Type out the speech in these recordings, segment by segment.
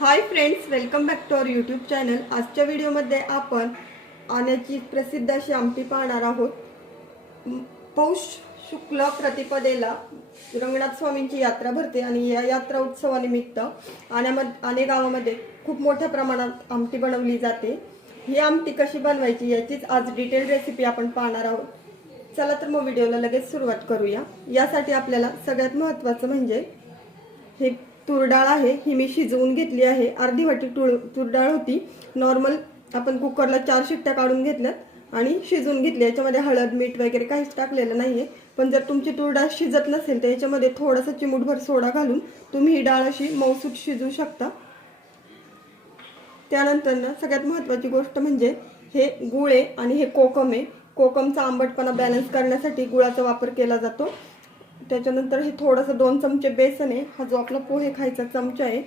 High friends, welcome back to our YouTube channel. आजच्या व्हिडिओमध्ये आपण आण्याची प्रसिद्ध अशी आमटी पाहणार आहोत। पौष शुक्ल प्रतिपदेला रंगनाथ स्वामींची यात्रा भरते आणि या यात्रा उत्सवानिमित्त आणे गावामध्ये खूप मोठ्या प्रमाणात आमटी बनवली जाते। ही आमटी कशी बनवायची याचीच आज डिटेल रेसिपी आपण पाहणार आहोत। चला तर मग व्हिडिओला लगेच सुरुवात करूया। यासाठी आपल्याला सगळ्यात महत्त्वाचं म्हणजे हे तूर डाळ आहे, ही मी शिजवून घेतली आहे। अर्धी वाटी तूर डाळ होती। नॉर्मल आपण कुकरला 4 शिट्ट्या काढून घेतल्यात आणि शिजवून घेतली। याच्यामध्ये हळद मीठ वगैरे काहीच टाकलेलं नाहीये। पण जर तुमची तूर डाळ शिजत नसेल तर याच्यामध्ये थोडासा चिमूटभर सोडा घालून तुम्ही ही डाळ अशी मऊसूत शिजवू शकता। त्यानंतर ना सगळ्यात महत्त्वाची गोष्ट म्हणजे हे गुळ आहे आणि हे कोकम आहे। कोकमचा आंबटपणा बॅलन्स करण्यासाठी गुळाचा वापर केला जातो। त्याच्यानंतर हे थोडंसं 2 चमचे बेसन आहे। हा जो आपला पोहे खायचा चमचा आहे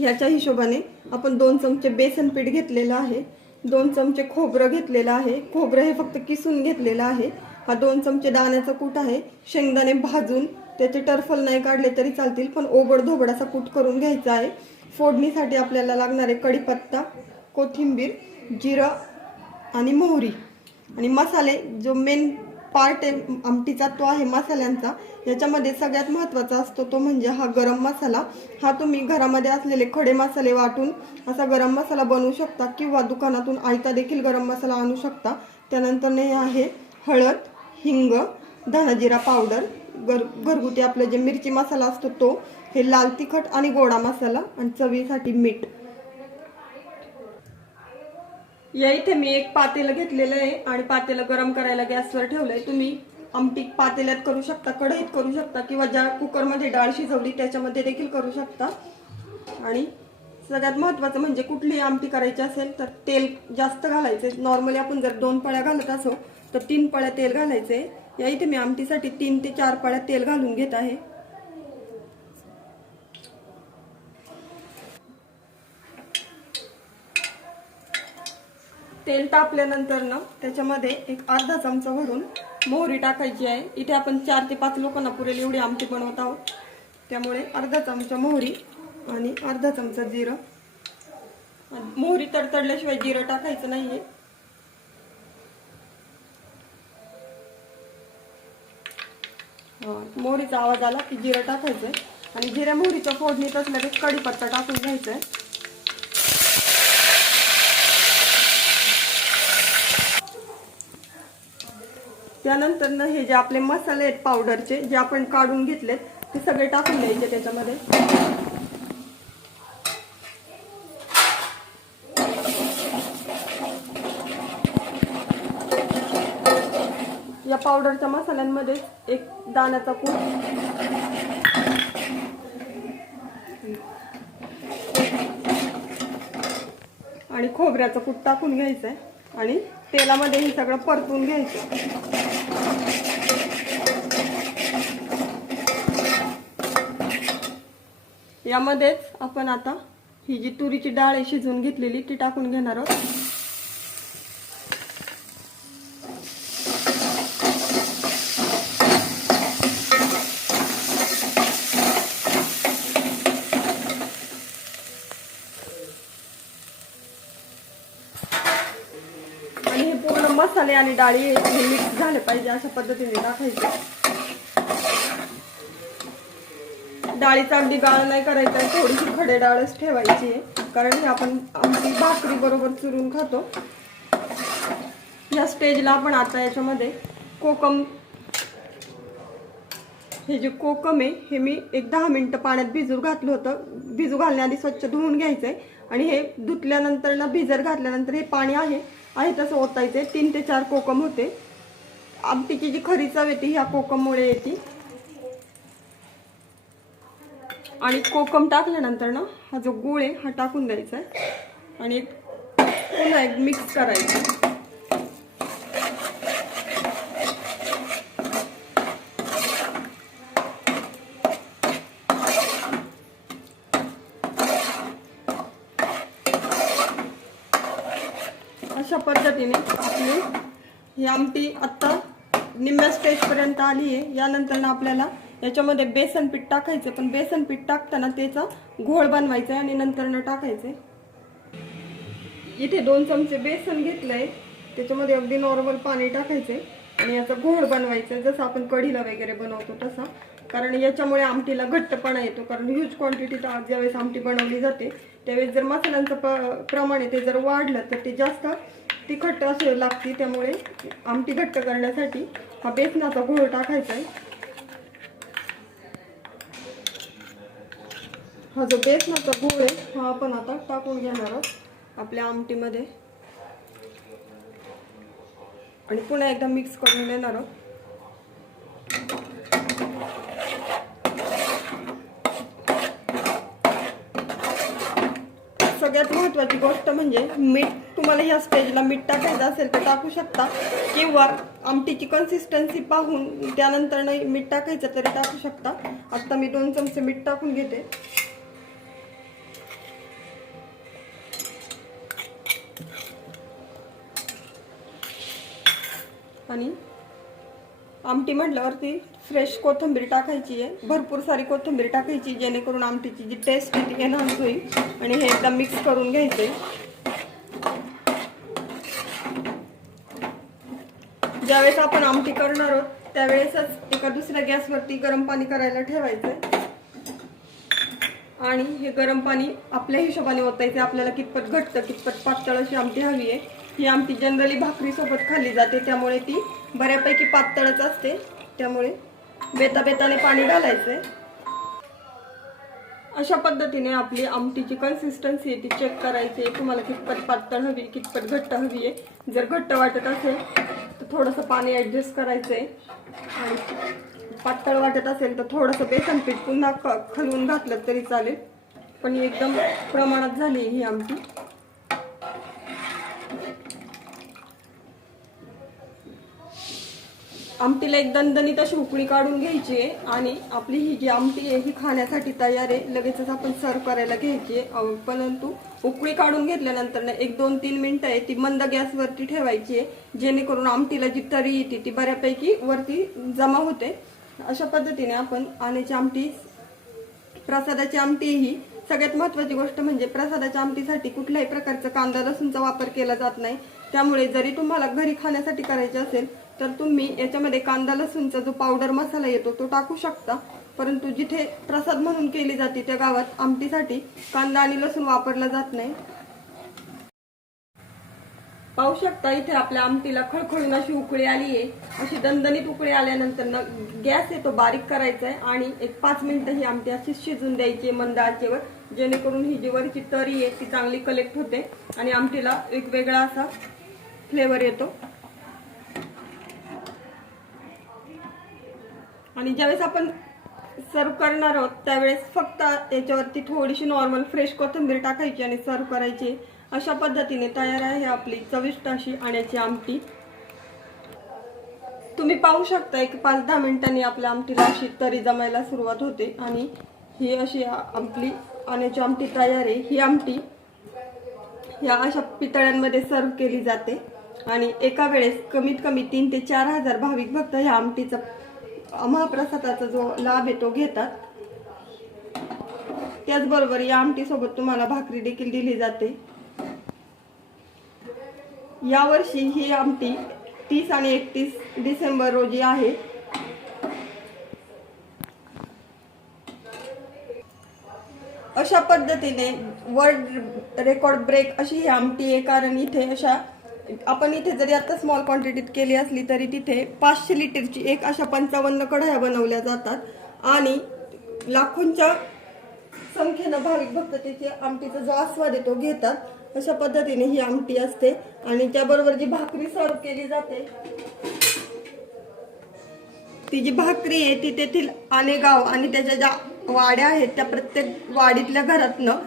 याच्या हिशोबाने आपण 2 चमचे बेसन पीठ घेतलेलं आहे। 2 चमचे खोबरं घेतलेलं आहे। खोबरं हे फक्त किसून घेतलेलं आहे। हा 2 चमचे दाण्याचा कूट आहे। शेंगदाणे भाजून त्याचे टरफल नाही काढले तरी चालतील, पण ओबडधोबड असा कूट करून घ्यायचा आहे। फोडणीसाठी आपल्याला लागणारे कढीपत्ता, कोथिंबीर, जिरं आणि मोहरी आणि मसाले। जो मेन पार्ट आहे आमटीचा तो आहे मसाल्यांचा। याच्यामध्ये सगळ्यात महत्त्वाचा असतो तो म्हणजे हा गरम मसाला। हा तुम्ही घरामध्ये असलेले खडे मसाले वाटून असा गरम मसाला बनवू शकता किंवा दुकानातून आयता देखील गरम मसाला आणू शकता। त्यानंतर हे आहे हळद, हिंग, धना-जिरा पावडर, घरगुती आपलं जे मिरची मसाला असतो तो, हे लाल तिखट आणि गोडा मसाला आणि चवीसाठी मीठ। या इथे मी एक पातेलं घेतलेलं आहे आणि पातेलं गरम करायला गॅसवर ठेवलंय। तुम्ही आमटी पातेल्यात करू शकता, कढईत करू शकता किंवा ज्या कुकरमध्ये डाळ शिजवली त्याच्यामध्ये देखील करू शकता। आणि सगळ्यात महत्त्वाचं म्हणजे कुठलीही आमटी करायची असेल तर तेल जास्त घालायचे। नॉर्मली आपण जर 2 पळ्या घालत असो तर 3 पळ्या तेल घालायचे। या इथे मी आमटीसाठी 3 ते 4 पळ्या तेल घालून घेत आहे। तेल तापल्यानंतर ना त्याच्यामध्ये एक अर्धा चमचा भरून मोहरी टाकायची आहे। इथे आपण 4 ते 5 लोकांना पुरेल एवढी आमटी बनवत आहोत, त्यामुळे अर्धा चमचा मोहरी आणि अर्धा चमचा जिरं। मोहरी तडतडल्याशिवाय जिरं टाकायचं नाहीये। मोहरीचा आवाज आला की जिरं टाकायचंय आणि जिऱ्या मोहरीच्या फोडणीतच लगेच कढीपत्ता टाकून घ्यायचा आहे। त्यानंतर ना हे जे आपले मसाले आहेत पावडरचे जे आपण काढून घेतलेत ते सगळे टाकून द्यायचे त्याच्यामध्ये। या पावडरच्या मसाल्यांमध्ये एक दाण्याचा कूट, आणि खोबऱ्याचं कूट टाकून घ्यायचंय आणि तेलामध्ये हे सगळं परतून घ्यायचं। यामध्येच आपण आता ही जी तुरीची डाळ आहे शिजवून घेतलेली ती टाकून घेणार आहोत। आणि हे पूर्ण मसाले आणि डाळी हे मिक्स झाले पाहिजे अशा पद्धतीने टाकायचे। डाळीचा अगदी गाळ नाही करायचा आहे, थोडीशी खडे डाळच ठेवायची आहे, कारण हे आपण आमटी भाकरी बरोबर चुरून खातो। या स्टेजला आपण आता याच्यामध्ये कोकम, हे जे कोकम आहे हे मी एक 10 मिनिटं पाण्यात भिजू घातलं होतं। भिजू घालण्याआधी स्वच्छ धुवून घ्यायचंय आणि हे धुतल्यानंतर ना भिजत घातल्यानंतर हे पाणी आहे तसं ओतायचंय। 3 ते 4 कोकम होते। आमटीची जी खरी चव येते ह्या कोकममुळे येते। आणि कोकम टाकल्यानंतर ना हा जो गूळ आहे हा टाकून द्यायचा आहे आणि पुन्हा एक मिक्स करायचं। अशा पद्धतीने आपली ही आमटी आता निम्म्या स्टेजपर्यंत आली आहे। यानंतर ना आपल्याला याच्यामध्ये बेसन पीठ टाकायचं, पण बेसन पीठ टाकताना त्याचा घोळ बनवायचा आहे आणि नंतर न टाकायचे। इथे 2 चमचे बेसन घेतलंय, त्याच्यामध्ये अगदी नॉर्मल पाणी टाकायचे आणि याचा घोळ बनवायचा जसं आपण कढीला वगैरे बनवतो तसा, कारण याच्यामुळे आमटीला घट्टपणा येतो। कारण ह्यूज क्वांटिटीत ज्यावेळेस आमटी बनवली जाते त्यावेळेस जर मसाल्यांचं प्रमाण आहे ते जर वाढलं तर ते जास्त तिखट असे लागते, त्यामुळे आमटी घट्ट करण्यासाठी हा बेसनाचा घोळ टाकायचा आहे। हा जो बेसनाचा घोळ आहे हा आपण आता टाकून घेणार आहोत आपल्या आमटीमध्ये आणि पुन्हा एकदा मिक्स करून देणार आहोत। सगळ्यात महत्त्वाची गोष्ट म्हणजे मीठ, तुम्हाला ह्या स्टेजला मीठ टाकायचं असेल तर टाकू शकता, किंवा आमटीची कन्सिस्टन्सी पाहून त्यानंतर नाही मीठ टाकायचं तरी टाकू शकता। आता मी 2 चमचे मीठ टाकून घेते आणि आमटी म्हटल्यावरती फ्रेश कोथिंबीर टाकायची आहे, भरपूर सारी कोथिंबीर टाकायची जेणेकरून आमटीची जी टेस्ट आहे ती एनहान्स होईल। आणि हे एकदा मिक्स करून घ्यायचे। ज्यावेळेस आपण आमटी करणार आहोत त्यावेळेसच एका दुसऱ्या गॅसवरती गरम पाणी करायला ठेवायचंय आणि हे गरम पाणी आपल्या हिशोबाने ओतायचे। आपल्याला कितपत घट्ट कितपत पातळ अशी आमटी हवी आहे। ही आमटी जनरली भाकरी सोबत खाल्ली जाते त्यामुळे ती बऱ्यापैकी पातळच असते, त्यामुळे बेताबेताने पाणी घालायचंय। अशा पद्धतीने आपली आमटीची कन्सिस्टन्सी आहे ती चेक करायची आहे, तुम्हाला कितपत पातळ हवी कितपत घट्ट हवी आहे। जर घट्ट वाटत असेल तर थोडंसं पाणी ॲडजस्ट करायचंय आणि पातळ वाटत असेल तर थोडंसं बेसन पीठ पुन्हा खालून घातलं तरी चालेल, पण एकदम प्रमाणात झाली ही आमटी। आमटीला एक दणदणीत अशी उकळी काढून घ्यायची आहे आणि आपली ही जी आमटी आहे ही खाण्यासाठी तयार आहे। लगेचच आपण सर्व करायला घ्यायची आहे, परंतु उकळी काढून घेतल्यानंतर 1-2-3 मिनिटं आहे ती मंद गॅसवरती ठेवायची आहे, जेणेकरून आमटीला जी तरी येते ती बऱ्यापैकी वरती जमा होते। अशा पद्धतीने आपण आण्याची आमटी, प्रसादाची आमटी ही सगळ्यात महत्त्वाची गोष्ट म्हणजे प्रसादाच्या आमटीसाठी कुठल्याही प्रकारचा कांदा लसूणचा वापर केला जात नाही, त्यामुळे जरी तुम्हाला घरी खाण्यासाठी करायचे असेल तर तुम्ही याच्यामध्ये कांदा लसूणचा जो पावडर मसाला येतो तो टाकू शकता, परंतु जिथे प्रसाद म्हणून केली जाते त्या गावात आमटीसाठी कांदा आणि लसूण वापरला जात नाही। पाहू शकता इथे आपल्या आमटीला खळखळून अशी उकळी आली आहे। अशी दणदणीत उकळी आल्यानंतर गॅस आहे तो बारीक करायचा आहे आणि 5 मिनिटं ही आमटी अशी शिजून द्यायची मंद आचेवर, जेणेकरून ही जी वरची तरी आहे ती चांगली कलेक्ट होते आणि आमटीला एक वेगळा असा फ्लेवर येतो। आणि ज्यावेळेस आपण सर्व करणार आहोत त्यावेळेस फक्त याच्यावरती थोडीशी नॉर्मल फ्रेश कोथिंबीर टाकायची आणि सर्व करायची। अशा पद्धतीने तयार आहे आपली चविष्ट अशी आण्याची आमटी। तुम्ही पाहू शकता की 5-10 मिनिटांनी आपल्या आमटीला अशी तरी जमायला सुरुवात होते आणि ही अशी आपली आण्याची आमटी तयार आहे। ही आमटी या अशा पितळ्यांमध्ये सर्व केली जाते आणि एका वेळेस कमीत कमी 3 ते 4 हजार भाविक भक्त ह्या आमटीचा महाप्रसादाचा जो लाभ आहे तो घेतात। त्याचबरोबर या आमटी सोबत तुम्हाला भाकरी देखील दिली जाते। यावर्षी ही आमटी 30 आणि 31 डिसेंबर रोजी आहे। अशा पद्धतीने वर्ल्ड रेकॉर्ड ब्रेक अशी ही आमटी आहे, कारण इथे आपण इथे जरी आता स्मॉल क्वांटिटीत केली असली तरी तिथे 500 लिटरची एक अशा 55 कढया बनवल्या जातात आणि लाखोंच्या संख्येनं भाविक भक्त त्याची आमटीचा जो आस्वाद आहे तो घेतात। अशा पद्धतीने ही आमटी असते आणि त्याबरोबर जी भाकरी सर्व केली जाते ती जी भाकरी आहे ती तेथील आनेगाव आणि त्याच्या ज्या वाड्या आहेत त्या प्रत्येक वाडीतल्या घरातनं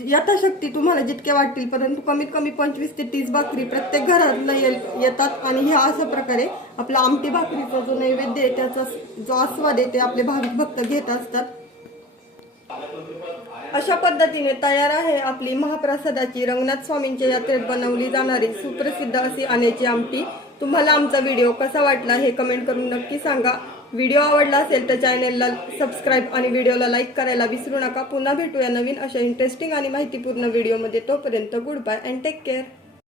यथाशक्ती तुम्हाला जितके वाटतील, परंतु कमीत कमी 25 ते 30 भाकरी प्रत्येक घरातनं येतात आणि ह्या अशा प्रकारे आपला आमटी भाकरीचा जो नैवेद्य आहे त्याचा जो आस्वाद आहे ते आपले भाविक भक्त घेत असतात। अशा पद्धतीने तयार आहे आपली महाप्रसादाची रंगनाथ स्वामींच्या यात्रेत बनवली जाणारी सुप्रसिद्ध अशी आण्याची आमटी। तुम्हाला आमचा व्हिडिओ कसा वाटला हे कमेंट करून नक्की सांगा व्हिडिओ आवडला असेल तर चॅनेलला सबस्क्राईब आणि व्हिडिओला लाईक करायला विसरू नका. पुन्हा भेटूया नवीन अशा इंटरेस्टिंग आणि माहितीपूर्ण व्हिडिओमध्ये. तोपर्यंत good bye and take care.